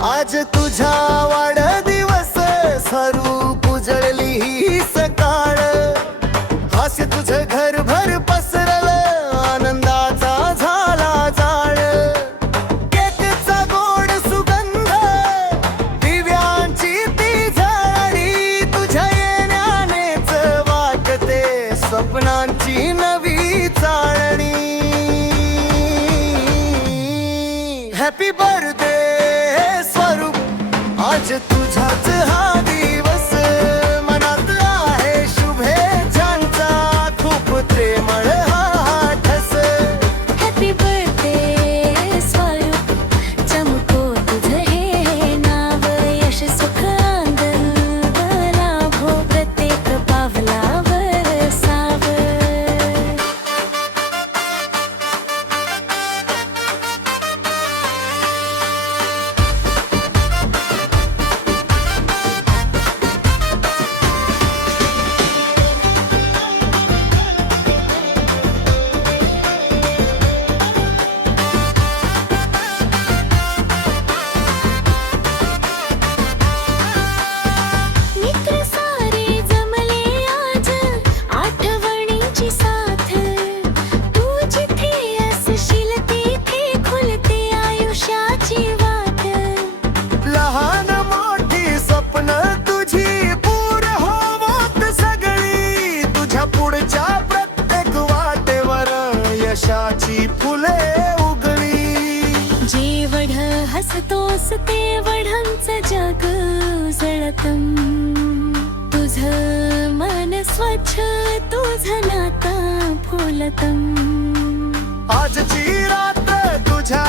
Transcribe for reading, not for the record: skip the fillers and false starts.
आज तुझा वाढदिवस स्वरूप उजळली ही सकाळ हास्य तुझं घरभर पसरलं आनंदाचा झाला जाळ केकचा गोड सुगंध दिव्यांची ती झाडी तुझ्या येण्यानेच वाटते स्वप्नांची नवी चाळणी हॅपी बर्थडे स्वरूप आज तुझाच हा दिवस मनात आहे शुभेच्छांचा खूप प्रेमळ हा ठस हॅपी बर्थडे स्वरूप चमको तुझं हे नाव यश सुख आनंद लाभो प्रत्येक पावलावर साव मित्र सारे जमले आज आठवणींची साथ तू जिथे असशील तिथे खुलते आयुष्याची वाट लहान मोठी स्वप्न तुझी पूर होवत सगळी तुझ्या पुढच्या प्रत्येक वाटेवर यशाची फुले उगळी जेवढ हसतोस तेवढंच जग उजळतं तुझं मन स्वच्छ तुझं नातं फुलतं आजची रात्र तुझ्या